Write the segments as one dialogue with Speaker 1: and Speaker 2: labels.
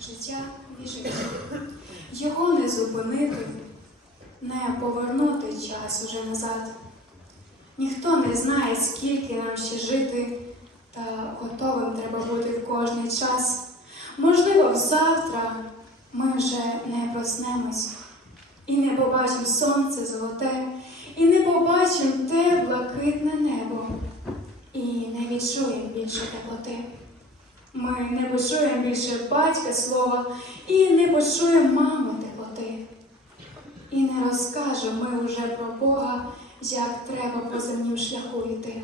Speaker 1: життя біжить. Його не зупинити, не повернути час уже назад. Ніхто не знає, скільки нам ще жити, та готовим треба бути в кожний час. Можливо, завтра ми вже не проснемось і не побачимо сонце золоте, і не побачимо те блакитне небо, і не відчуємо більше теплоти. Ми не почуємо більше батька слова і не почуємо мами теплоти. І не розкажемо ми вже про Бога, як треба по земнім шляху йти.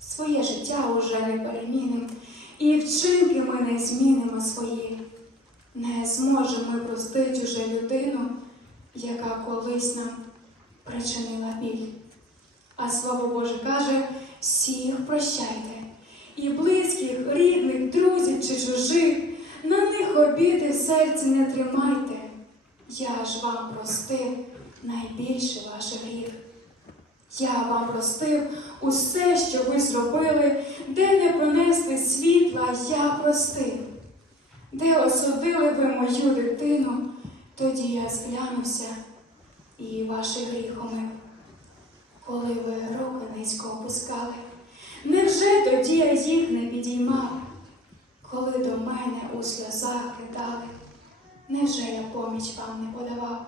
Speaker 1: Своє життя уже не перемінимо, і вчинки ми не змінимо свої. Не зможемо ми простити уже людину, яка колись нам причинила біль. А слово Боже каже: всіх прощайте, і близьких, рідних, друзів чи чужих, на них обіди в серці не тримайте. Я ж вам простив найбільший ваш гріх. Я вам простив усе, що ви зробили, де не пронесли світла, я простив. Де осудили ви мою дитину, тоді я зглянувся і ваші гріх омив. Коли ви руки низько опускали, тоді я їх не підіймав? Коли до мене у сльозах кидали, невже я поміч вам не подавав?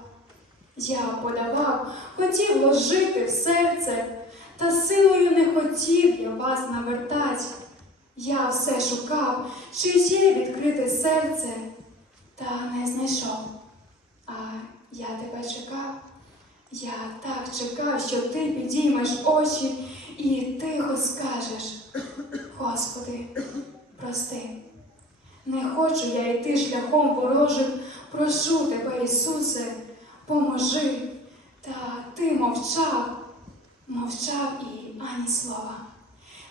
Speaker 1: Я подавав, хотів ложити в серце, та силою не хотів я вас навертать. Я все шукав, чи є відкрите серце, та не знайшов. А я тебе чекав, я так чекав, що ти підіймеш очі і тихо скажеш, Господи, прости. Не хочу я йти шляхом ворожим, прошу тебе, Ісусе, поможи. Та ти мовчав, мовчав і ані слова.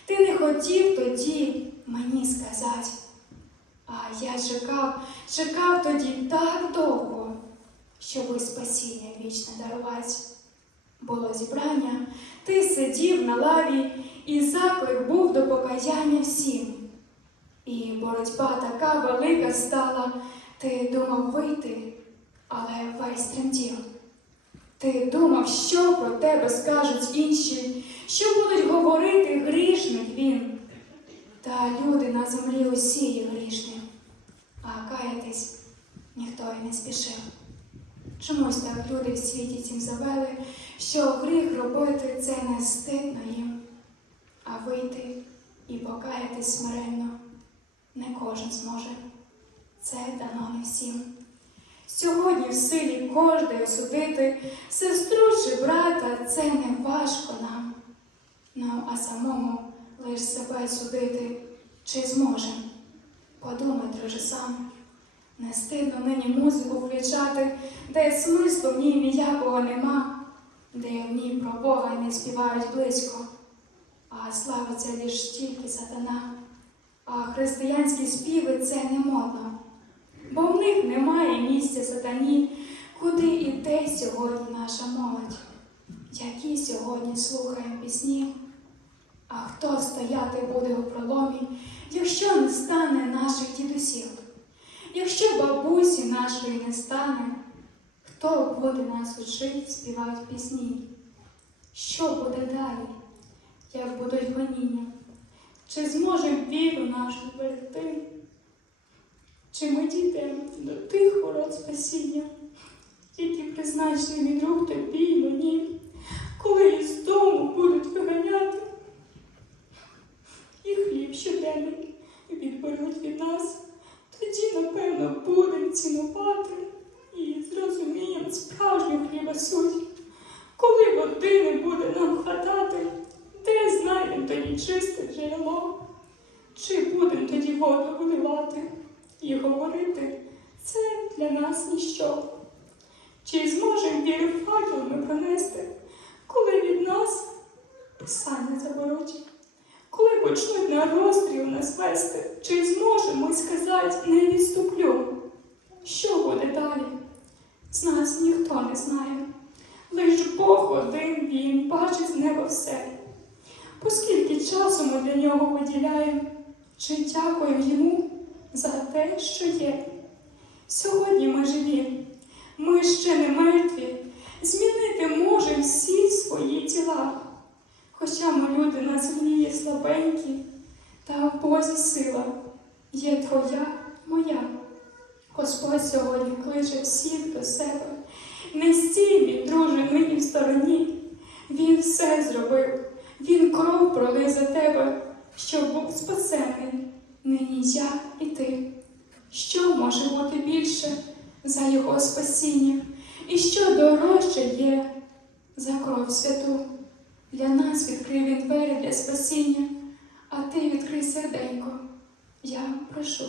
Speaker 1: Ти не хотів тоді мені сказати. А я чекав, чекав тоді так довго, щоби спасіння вічне дарувати. Було зібрання, ти сидів на лаві, і заклик був до покаяння всім. І боротьба така велика стала, ти думав вийти, але весь тремтів. Ти думав, що про тебе скажуть інші, що будуть говорити грішник він. Та люди на землі усі є грішні, а каятись ніхто й не спішив. Чомусь так люди в світі цим завели, що гріх робити це не стидно їм, а вийти і покаятись смиренно не кожен зможе. Це дано не всім. Сьогодні в силі кожний осудити сестру чи брата це не важко нам. Ну, а самому лиш себе судити, чи зможем? Подумай, друже сам. Не стидно нині музику включати, де смислу в ній ніякого нема, де в ній про Бога не співають близько, а славиться лиш тільки сатана. А християнські співи це не модно, бо в них немає місця сатані, куди іде сьогодні наша молодь, які сьогодні слухаємо пісні. А хто стояти буде у проломі, якщо не стане наших дідусів, якщо бабусі нашої не стане, хто буде нас учить співати пісні? Що буде далі, як будуть гоніння? Чи зможе віру нашу берегти? Чи ми дійдемо до тих ворот спасіння, які призначені від рук тобі й мені, коли із дому будуть виганяти? І хліб щоденний відберуть від нас, тоді, напевно, будемо цінувати і зрозуміємо справжню хліба суть. Коли води не буде нам хватати, де знайдемо тоді чисте джерело? Чи будемо тоді воду виливати і говорити, це для нас ніщо? Чи зможемо віру факел ми пронести, коли від нас писання заберуть? Коли почнуть на розстріл нас вести, чи зможемо сказати не відступлю? Що буде далі? З нас ніхто не знає. Лиш Бог один він бачить з неба все. Поскільки часу ми для нього виділяємо, чи дякуємо йому за те, що є? Сьогодні ми живі, ми ще не мертві, змінити можемо всі свої тіла. Хоча ми люди на землі є слабенькі, та в Бозі сила є твоя, моя. Господь сьогодні кличе всіх до себе. Не стій, друже, нині в стороні. Він все зробив, він кров пролив за тебе, спасений. Нині я і ти. Що може бути більше за його спасіння? І що дорожче є за кров святу? Для нас відкрив він двері для спасіння, а ти відкрий серденько. Я прошу.